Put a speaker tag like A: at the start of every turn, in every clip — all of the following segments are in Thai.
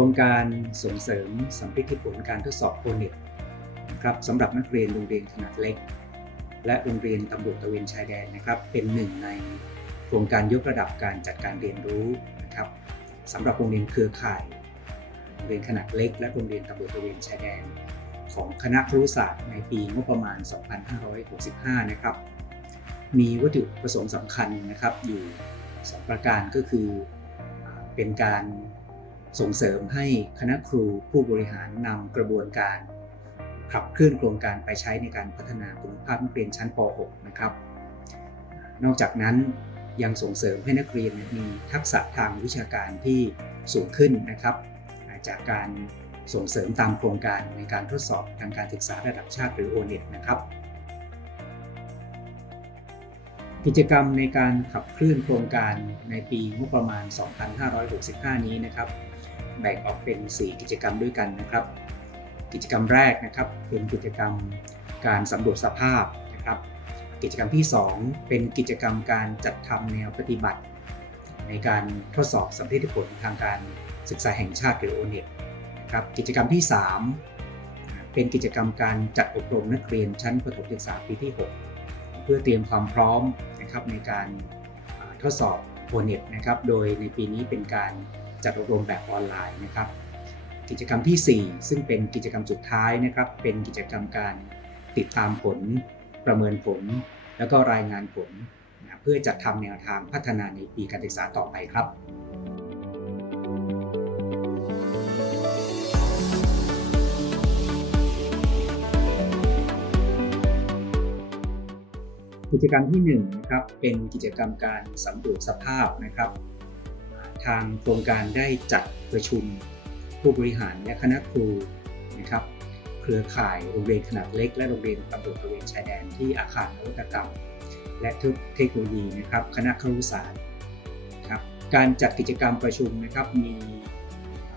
A: รงการส่งเสริมสัมฤทธิผลการทดสอบโอเน็ตนะครับสำหรับนักเรียนโรงเรียนขนาดเล็ก และโรงเรียนตำรวจตะเวนชายแดนนะครับ เป็นหนึ่งในโครงการยกระดับการจัดการเรียนรู้นะครับสำหรับโรงเรียนเครือข่ายโรงเรียนขนาดเล็ก และโรงเรียนตำรวจตะเวนชายแดน ของคณะครุศาสตร์ในปีงบประมาณ 2565 นะครับ มีวัตถุประสงค์สำคัญนะครับอยู่ 2 ประการก็คือเป็นการ ส่งเสริมให้คณะครูผู้บริหารนำกระบวนการขับเคลื่อนโครงการไปใช้ในการพัฒนาคุณภาพนักเรียนชั้นป .6 นะครับ นอกจากนั้นยังส่งเสริมให้นักเรียนมีทักษะทางวิชาการที่สูงขึ้นนะครับ จากการส่งเสริมตามโครงการในการทดสอบทางการศึกษาระดับชาติหรือ O-NET นะครับ กิจกรรมในการขับเคลื่อนโครงการในปีงบประมาณ 2565 นี้นะครับ แบ่งออกเป็น 4 กิจกรรมด้วยกันนะครับ กิจกรรมแรกนะครับเป็นกิจกรรมการสำรวจสภาพนะครับ กิจกรรมที่ 2 เป็นกิจกรรมการจัดทำแนวปฏิบัติ ในการทดสอบสัมฤทธิผลทางการศึกษาแห่งชาติหรือ O-NET นะครับกิจกรรมที่ 3 เป็นกิจกรรมการจัดอบรมนักเรียนชั้นประถมศึกษาปีที่ 6 เพื่อเตรียมความพร้อมนะครับในการทดสอบ O-NET นะครับ โดยในปีนี้เป็นการ จัดอบรมแบบออนไลน์นะครับ กิจกรรมทีสี่ 4 ซึ่งเป็นกิจกรรมสุดท้ายนะครับ เป็นกิจกรรมการติดตามผล ประเมินผล แล้วก็รายงานผลนะเพื่อจัดทำแนวทางพัฒนาในปีการศึกษาต่อไปครับกิจกรรมที่1นะครับเป็นกิจกรรมการสำรวจสภาพนะครับ ทางโครงการได้จัดประชุมผู้บริหารและคณะครูนะครับ เครือข่ายโรงเรียนขนาดเล็ก และโรงเรียนตำรวจตระเวนชายแดนที่อาคารนวัตกรรม และเทคโนโลยีนะครับ คณะครุศาสตร์ครับการจัดกิจกรรมประชุมนะครับมี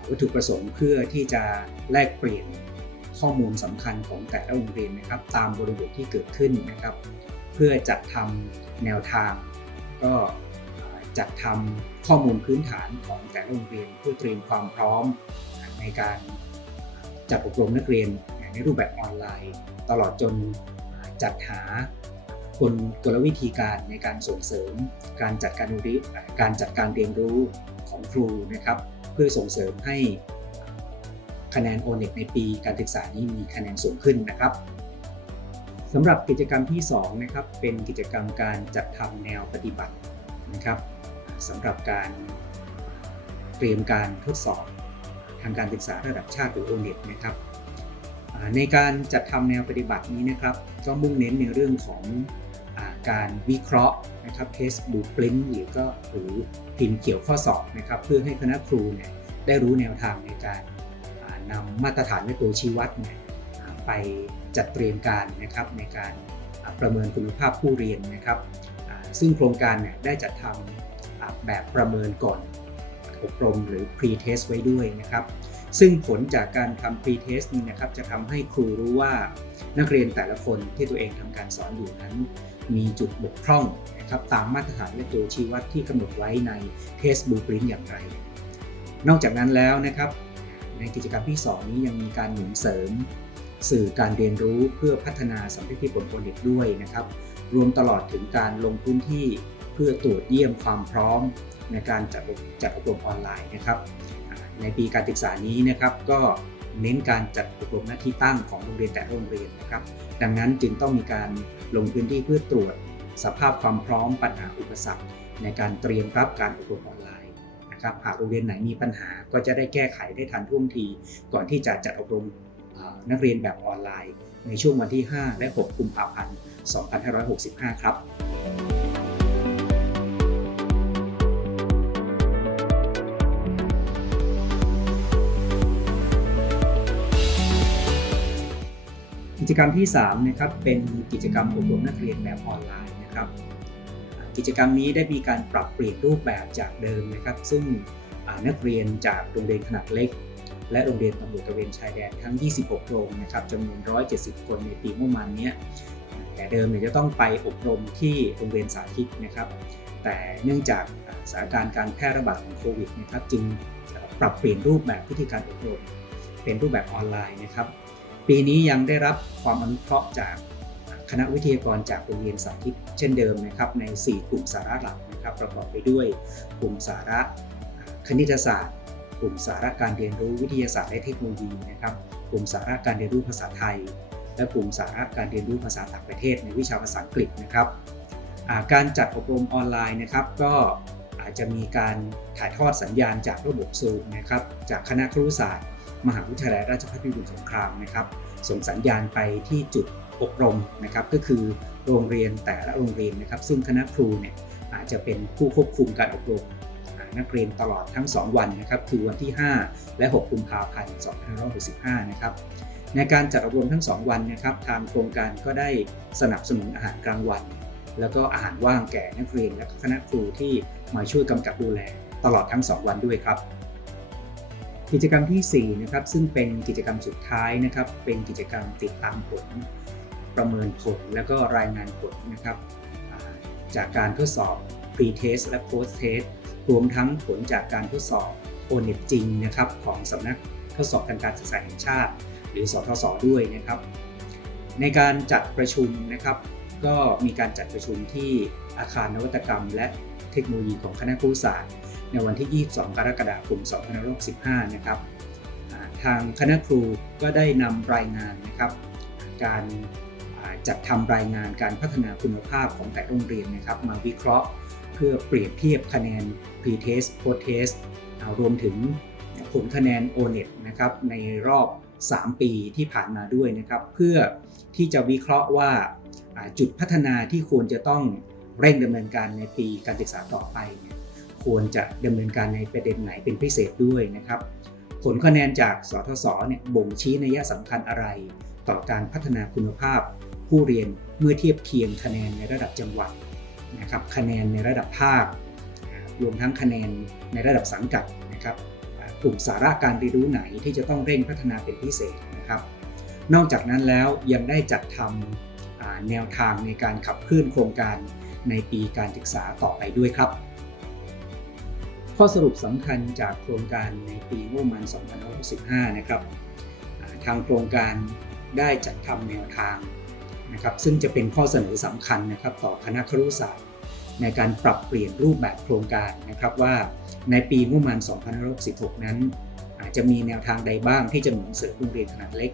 A: วัตถุประสงค์เพื่อที่จะแลกเปลี่ยนข้อมูลสำคัญของแต่ละโรงเรียนนะครับ ตามบริบทที่เกิดขึ้นนะครับ เพื่อจัดทำแนวทาง ก็ จัดทำข้อมูลพื้นฐานของแต่ละโรงเรียนเพื่อเตรียมความพร้อมในการจัดอบรมนักเรียนในรูปแบบออนไลน์ ตลอดจนจัดหากลกลวิธีการในการส่งเสริม การจัดการเรียนการจัดการเรียนรู้ของครูนะครับ เพื่อส่งเสริมให้คะแนน o n e t ในปีการศึกษานี้มีคะแนนสูงขึ้นนะครับสำหรับกิจกรรมที่2นะครับเป็นกิจกรรมการจัดทำแนวปฏิบัตินะครับ สำหรับการเตรียมการทดสอบทางการศึกษาระดับชาติหรือ O-NET นะครับในการจัดทำแนวปฏิบัตินี้นะครับ ก็มุ่งเน้นในเรื่องของอการวิเคราะห์นะครับ test blueprint หรือก็หรือพิมพ์เขียวข้อสอบนะครับ เพื่อให้คณะครูเนี่ยได้รู้แนวทางในการนำมาตรฐานและตัวชี้วัดเนี่ยไปจัดเตรียมการนะครับในการประเมินคุณภาพผู้เรียนนะครับ ซึ่งโครงการเนี่ยได้จัดทำ แบบประเมินก่อนอบรมหรือ pre-test ไว้ด้วยนะครับ ซึ่งผลจากการทำ pre-test นี้นะครับ จะทำให้ครูรู้ว่านักเรียนแต่ละคนที่ตัวเองทำการสอนอยู่นั้น มีจุดบกพร่องนะครับตามมาตรฐานและตัวชี้วัดที่กำหนดไว้ใน test blueprint อย่างไร นอกจากนั้นแล้วนะครับ ในกิจกรรมที่ 2 นี้ยังมีการหนุนเสริม สื่อการเรียนรู้เพื่อพัฒนาสัมฤทธิผลผลิตด้วยนะครับ รวมตลอดถึงการลงพื้นที่ เพื่อตรวจเยี่ยมความพร้อมในการจัดอบจัดอบรมออนไลน์นะครับ ในปีการศึกษานี้นะครับก็เน้นการจัดอบรมหน้าที่ตั้งของโรงเรียนแต่ละโรงเรียนนะครับ ดังนั้นจึงต้องมีการลงพื้นที่เพื่อตรวจสภาพความพร้อมปัญหาอุปสรรค ในการเตรียมรับการอบรมออนไลน์นะครับหากโรงเรียนไหนมีปัญหาก็จะได้แก้ไขได้ทันท่วงที ก่อนที่จะจัดอบรมนักเรียนแบบออนไลน์ ในช่วงวันที่ 5 และ 6 กุมภาพันธ์ 2565 ครับ กิจกรรมที่3นะครับเป็นกิจกรรมอบรมนักเรียนแบบออนไลน์นะครับ กิจกรรมนี้ได้มีการปรับเปลี่ยนรูปแบบจากเดิมนะครับ ซึ่งนักเรียนจากโรงเรียนขนาดเล็ก และโรงเรียนตำรวจตะเวนชายแดนทั้ง 26 โรงนะครับจำนวน 170 คนในปีงบประมาณนี้แต่เดิมเนี่ยจะต้องไปอบรมที่โรงเรียนสาธิตนะครับ แต่เนื่องจากสถานการณ์การแพร่ระบาดของโควิดนะครับจึงปปรับเปลี่ยนรูปแบบวิธีการอบรม เป็นรูปแบบออนไลน์นะครับ ปีนี้ยังได้รับความอนุเคราะห์จากคณะวิทยากรจากโรงเรียนสาธิตเช่นเดิมนะครับใน 4 กลุ่มสาระหลักนะครับประกอบไปด้วยกลุ่มสาระคณิตศาสตร์ กลุ่มสาระการเรียนรู้วิทยาศาสตร์และเทคโนโลยีนะครับกลุ่มสาระการเรียนรู้ภาษาไทย และกลุ่มสาระการเรียนรู้ภาษาต่างประเทศ ในวิชาภาษาอังกฤษนะครับการจัดอบรมออนไลน์นะครับก็อาจจะมีการถ่ายทอดสัญญาณจากระบบซูมนะครับจากคณะครุศาสตร์ มหาวิทยาลัยราชภัฏพิบูลสงครามนะครับส่งสัญญาณไปที่จุดอบรมนะครับก็คือโรงเรียนแต่ละโรงเรียนนะครับ ซึ่งคณะครูเนี่ยอาจจะเป็นผู้ควบคุมการอบรมนักเรียนตลอดทั้ง 2 วันนะครับคือวันที่ 5 และ 6 กุมภาพันธ์ 2565 นะครับในการจัดอบรมทั้ง 2 วันนะครับทางโครงการก็ได้สนับสนุนอาหารกลางวัน แล้วก็อาหารว่างแก่นักเรียนและคณะครูที่มาช่วยกำกับดูแลตลอดทั้ง 2 วันด้วยครับ กิจกรรมที่ 4 นะครับ ซึ่งเป็นกิจกรรมสุดท้ายนะครับ เป็นกิจกรรมติดตามผล ประเมินผลแล้วก็รายงานผลนะครับจากการทดสอบ pre-test และ post-test รวมทั้งผลจากการทดสอบ ONET จริงนะครับของสำนักทดสอบทางการศึกษาแห่งชาติ หรือสทศด้วยนะครับ ในการจัดประชุมนะครับ ก็มีการจัดประชุมที่อาคารนวัตกรรม และเทคโนโลยีของคณะครุศาสตร์ ในวันที่ 22 กรกฎาคม 2565 นะครับทางคณะครูก็ได้นำรายงานนะครับ การจัดทำรายงานการพัฒนาคุณภาพของแต่โรงเรียนนะครับ มาวิเคราะห์เพื่อเปรียบเทียบคะแนน pre-test post-test รวมถึงผลคะแนน ONET นะครับในรอบ 3 ปีที่ผ่านมาด้วยนะครับ เพื่อที่จะวิเคราะห์ว่าอ่าจุดพัฒนาที่ควรจะต้องเร่งดำเนินการในปีการศึกษาต่อไปเนี่ย ควรจะดำเนินการในประเด็นไหนเป็นพิเศษด้วยนะครับ ผลคะแนนจากสทศเนี่ยบ่งชี้นัยสำคัญอะไร ต่อการพัฒนาคุณภาพ ผู้เรียนเมื่อเทียบเคียงคะแนนในระดับจังหวัดนะครับคะแนนในระดับภาครวมทั้งคะแนนในระดับสังกัดนะครับกลุ่มสาระการเรียนรู้ไหนที่จะต้องเร่งพัฒนาเป็นพิเศษนะครับ นอกจากนั้นแล้วยังได้จัดทำอ่าแนวทางในการขับเคลื่อนโครงการในปีการศึกษาต่อไปด้วยครับ ข้อสรุปสำคัญจากโครงการในปีงบประมาณ 2565 นะครับอ่าทางโครงการได้จัดทำแนวทางนะครับซึ่งจะเป็นข้อเสนอสำคัญนะครับต่อคณะครุศาสตร์ในการปรับเปลี่ยนรูปแบบโครงการนะครับว่าในปีงบประมาณ 2566 นั้น อาจจะมีแนวทางใดบ้างที่จะหนุนเสริมโรงเรียนขนาดเล็ก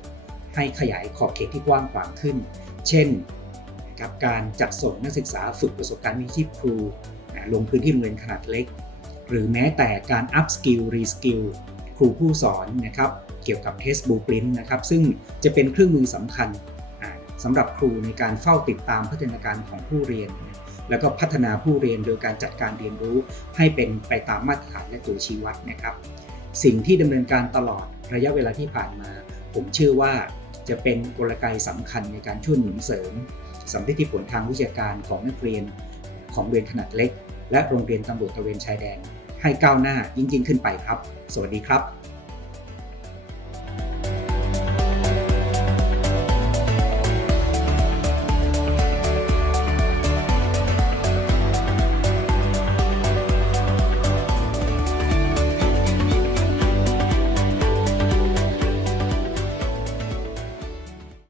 A: ให้ขยายขอบเขตที่กว้างขวางขึ้น เช่นนะครับการจัดส่งนักศึกษาฝึกประสบการณ์วิชาชีพครูลงพื้นที่โรงเรียนขนาดเล็ก หรือแม้แต่การ up skill re skill ครูผู้สอนนะครับเกี่ยวกับ test blueprint นะครับซึ่งจะเป็นเครื่องมือสำคัญสำหรับครูในการเฝ้าติดตามพัฒนาการของผู้เรียน แล้วก็พัฒนาผู้เรียนโดยการจัดการเรียนรู้ ให้เป็นไปตามมาตรฐานและตัวชี้วัดนะครับ สิ่งที่ดำเนินการตลอดระยะเวลาที่ผ่านมา ผมเชื่อว่าจะเป็นกลไกสำคัญในการช่วยหนุนเสริมสำเร็จผลทางวิชาการของนักเรียนของโรงเรียนขนาดเล็ก และโรงเรียนตำรวจตะเวนชายแดน ให้ก้าวหน้ายิ่งยิ่งขึ้นไปครับ สวัสดีครับ